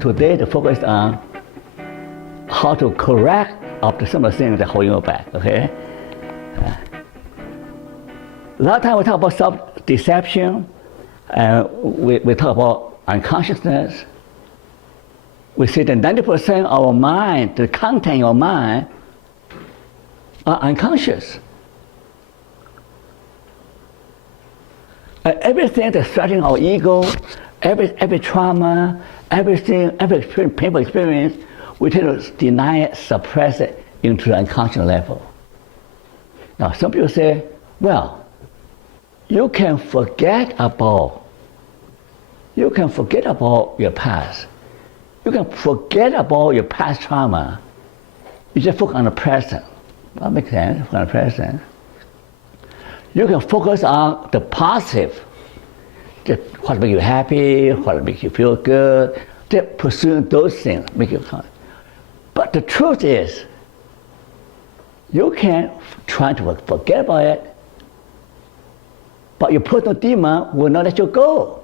today the focus on how to correct after some of the things that hold you back, okay? A lot of times we talk about self-deception, and we talk about unconsciousness. We say that 90% of our mind, the content in our mind, are unconscious. And everything that's threatening our ego, every trauma, every painful experience, we tend to deny it, suppress it into the unconscious level. Now, some people say, well, you can forget about your past. You can forget about your past trauma. You just focus on the present. That makes sense, focus on the present. You can focus on the positive, what makes you happy, what makes you feel good, just pursuing those things make you calm. But the truth is, you can try to forget about it, but your personal demon will not let you go.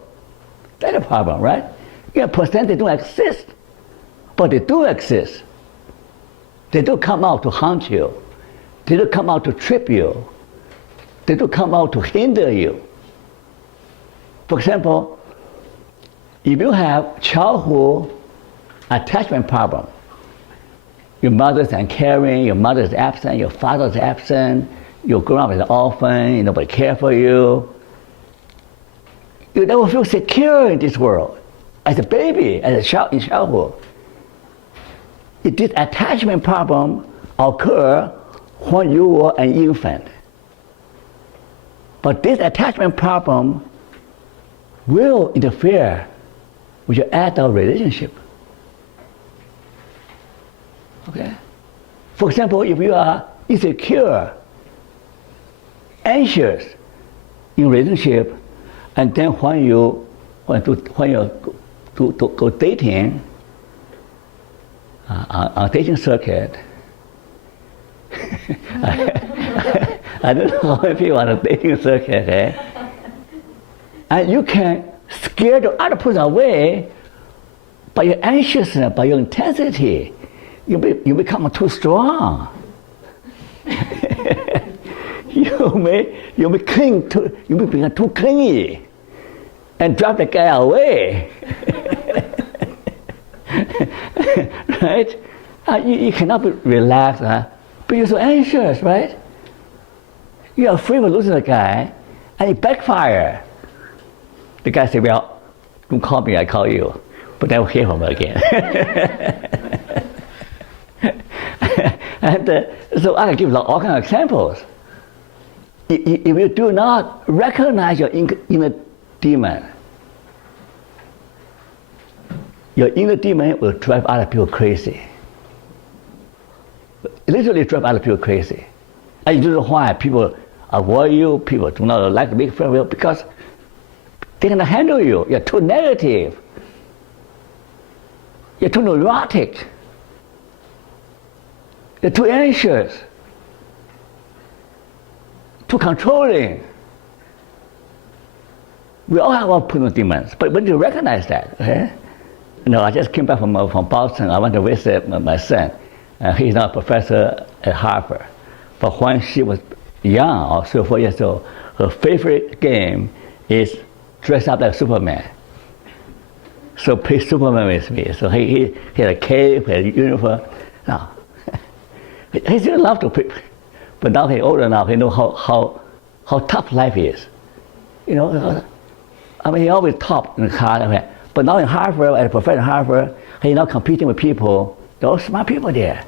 That's a problem, right? You can pretend they don't exist, but they do exist. They do come out to haunt you. They do come out to trip you. They do come out to hinder you. For example, if you have childhood attachment problem, your mother's uncaring, your mother's absent, your father's absent, you grow up as an orphan, nobody cares for you. You never feel secure in this world. As a baby, as a child in childhood. This attachment problem occurs when you were an infant. But this attachment problem will interfere with your adult relationship. Okay? For example, if you are insecure, anxious in relationship, and then when you go dating, on dating circuit, I don't know how many people on a dating circuit, eh? And you can scare the other person away by your anxiousness, by your intensity. You become too strong. you may cling to, you may become too clingy and drive the guy away. Right? You cannot be relaxed, but you're so anxious, right? You're afraid of losing the guy, and it backfire. The guy said, well, don't call me, I call you. But I will hear from him again. And so I can give all kinds of examples. If you do not recognize your inner demon, your inner demon will drive other people crazy. Literally drive other people crazy. And you don't know why people avoid you, people do not like to make friends with you, because they cannot handle you. You're too negative. You're too neurotic. You're too anxious. Too controlling. We all have our personal demons, but when you recognize that, okay? You know, I just came back from Boston. I went to visit my son. He's now a professor at Harvard. But when she was young, or 3 or 4 years old, her favorite game is dress up like Superman. So play Superman with me. So he had a cape, he had a uniform. Now, he still loved to play, but now he's older now. He knows how tough life is. You know, I mean, he always top in the car. I mean, but now in Harvard, as a professor at Harvard, he's now competing with people. There are smart people there.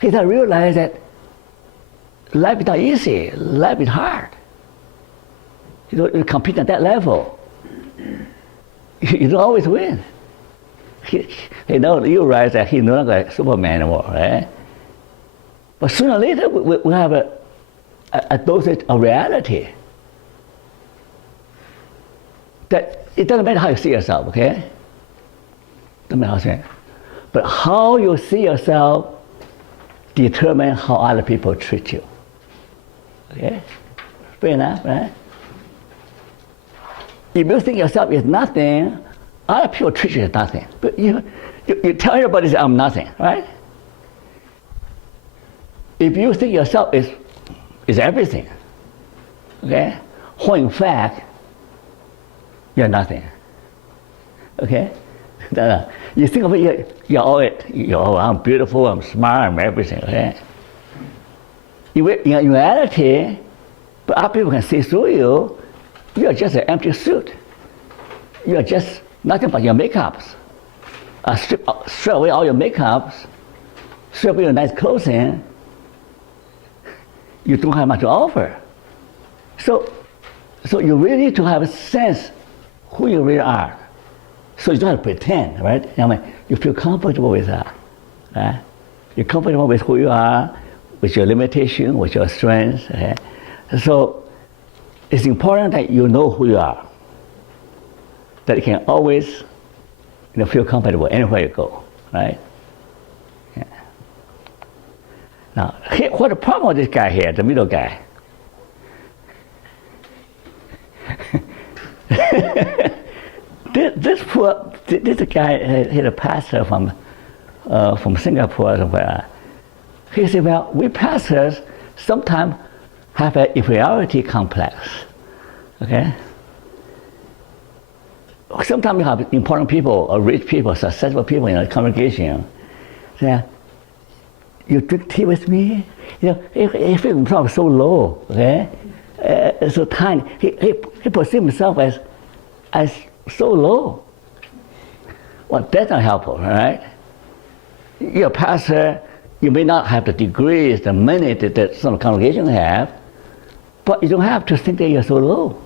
He doesn't realize that life is not easy. Life is hard. You don't compete at that level. You don't always win. You realize that he's no longer Superman anymore, right? But sooner or later, we have a dosage of reality. That it doesn't matter how you see yourself, okay? Doesn't matter how you see it. But how you see yourself determines how other people treat you. Okay? Fair enough, right? If you think yourself is nothing, Other people treat you as nothing. But you tell everybody that I'm nothing, right? If you think yourself is everything, okay, when in fact you're nothing, okay? You think of it, you're all it. I'm beautiful, I'm smart, I'm everything, okay? In reality, but other people can see through you, you're just an empty suit. You're just nothing but your makeups. Strip away all your makeups, strip away your nice clothing, you don't have much to offer. So you really need to have a sense who you really are. So you don't have to pretend, right? I mean, you feel comfortable with that. Right? You're comfortable with who you are, with your limitation, with your strengths. Okay? So it's important that you know who you are. That you can always feel comfortable anywhere you go, right? Yeah. Now, what the problem with this guy here, the middle guy? this guy, he's a pastor from Singapore somewhere. He said, well, we pastors sometimes have an inferiority complex, okay? Sometimes you have important people, or rich people, successful people in a congregation. Say, you drink tea with me? He feels himself so low, okay? So tiny. He perceives himself as so low. Well, that's not helpful, right? You're a pastor, you may not have the degrees, the money that some congregations have, but you don't have to think that you're so low,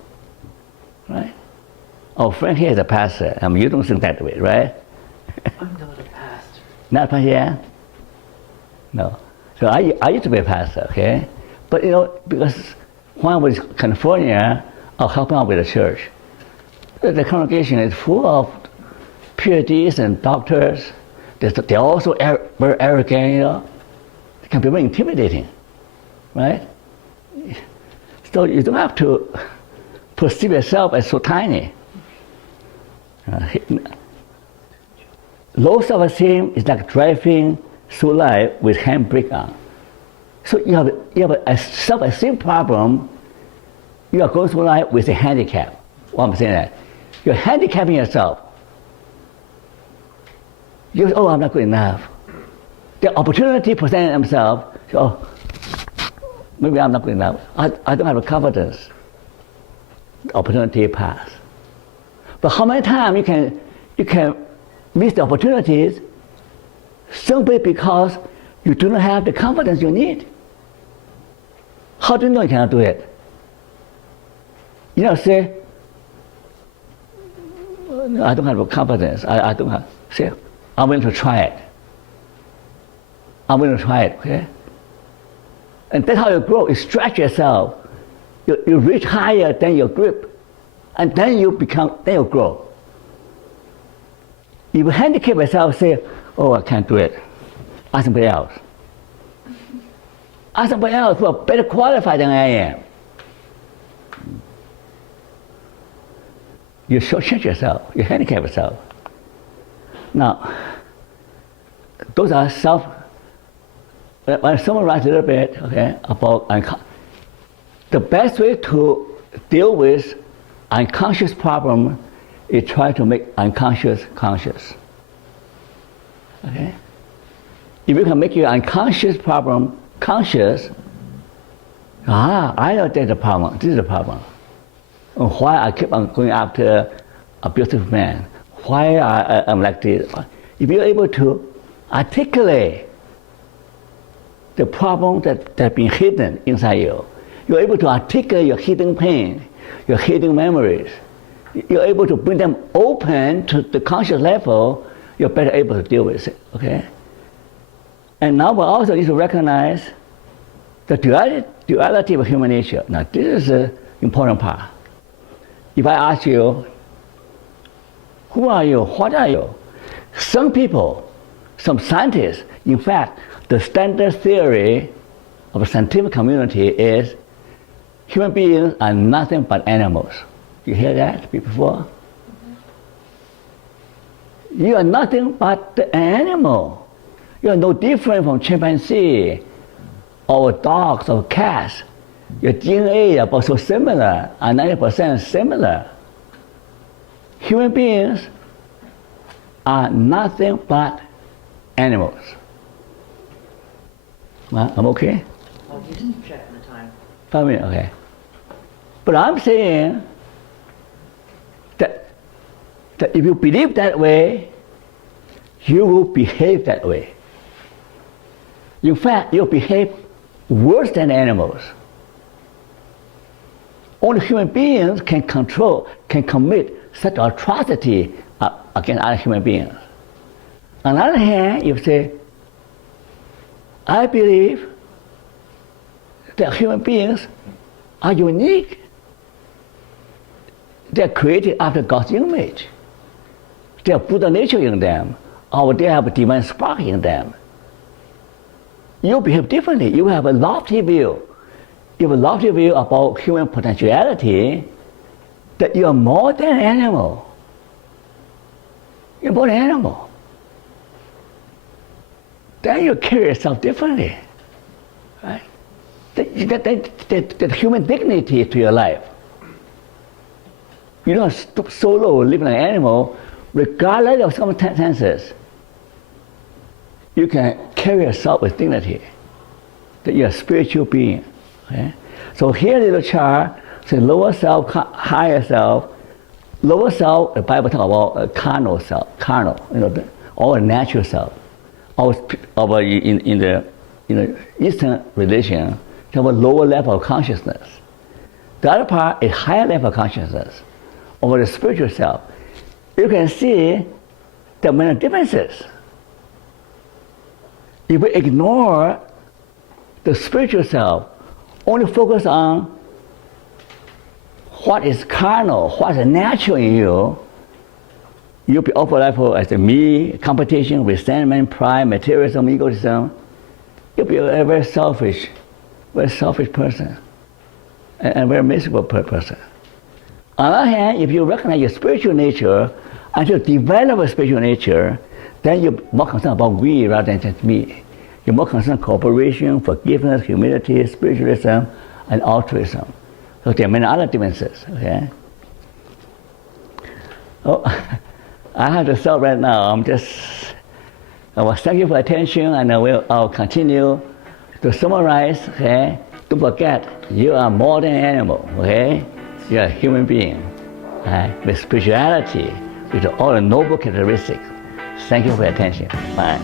right? Oh, Frank here is a pastor. I mean, you don't think that way, right? I'm not a pastor. Not a pastor, yeah? No. So I used to be a pastor, okay? But because when I was in California, I was helping out with the church. The congregation is full of PhDs and doctors. They're also very arrogant, It can be very intimidating, right? So you don't have to perceive yourself as so tiny. Low self-esteem is like driving through life with handbrake on. So you have a self-esteem problem. You are going through life with a handicap. Why am I saying that? You're handicapping yourself. I'm not good enough. The opportunity presented themselves. Maybe I'm not good enough. I don't have the confidence. The opportunity passed. But how many times you can miss the opportunities simply because you do not have the confidence you need? How do you know you cannot do it? Say, I don't have the confidence. I don't have. Say, I'm willing to try it. I'm willing to try it, okay? And that's how you grow. You stretch yourself. You reach higher than your grip. And then you grow. If you handicap yourself, say, I can't do it. Ask somebody else. Ask somebody else who are better qualified than I am. You shortchange yourself. You handicap yourself. Now, those are when someone writes a little bit, okay, about the best way to deal with unconscious problem is try to make unconscious conscious. Okay? If you can make your unconscious problem conscious, I know that's the problem. This is the problem. Why I keep on going after a beautiful man? Why I'm like this? If you're able to articulate the problem that's been hidden inside you, you're able to articulate your hidden pain, your hidden memories. You're able to bring them open to the conscious level, you're better able to deal with it, okay? And now we also need to recognize the duality of human nature. Now this is the important part. If I ask you, who are you? What are you? Some people, some scientists, in fact, the standard theory of the scientific community is human beings are nothing but animals. You hear that before? You are nothing but an animal. You are no different from chimpanzee or dogs or cats. Your DNA is about so similar, and 90% similar. Human beings are nothing but animals. Well, I'm okay? Oh, you just checking the time. 5 minutes, okay. But I'm saying that if you believe that way, you will behave that way. In fact, you'll behave worse than animals. Only human beings can commit such atrocity against other human beings. On the other hand, you say, I believe that human beings are unique. They are created after God's image. They have Buddha nature in them, or they have a divine spark in them. You behave differently. You have a lofty view. You have a lofty view about human potentiality, that you are more than an animal. You're more than an animal. Then you carry yourself differently, right? That human dignity to your life. You don't stoop so low, live like an animal, regardless of circumstances. You can carry yourself with dignity, that you're a spiritual being. Okay? So here in the chart, say lower self, higher self. Lower self, the Bible talks about carnal self, or a natural self. In the Eastern religion, there was lower level of consciousness. The other part is higher level of consciousness, over the spiritual self. You can see there are many differences. If we ignore the spiritual self, only focus on what is carnal, what is natural in you, you'll be overlapped as a me, competition, resentment, pride, materialism, egotism. You'll be a very selfish person, and a very miserable person. On the other hand, if you recognize your spiritual nature and you develop a spiritual nature, then you're more concerned about we rather than just me. You're more concerned with cooperation, forgiveness, humility, spiritualism, and altruism. So there are many other differences. Okay. Oh, I have to stop right now. I will thank you for attention, and I'll continue to summarize. Okay. Don't forget, you are more than an animal. Okay. You are a human being, with spirituality, with all the noble characteristics. Thank you for your attention. Bye.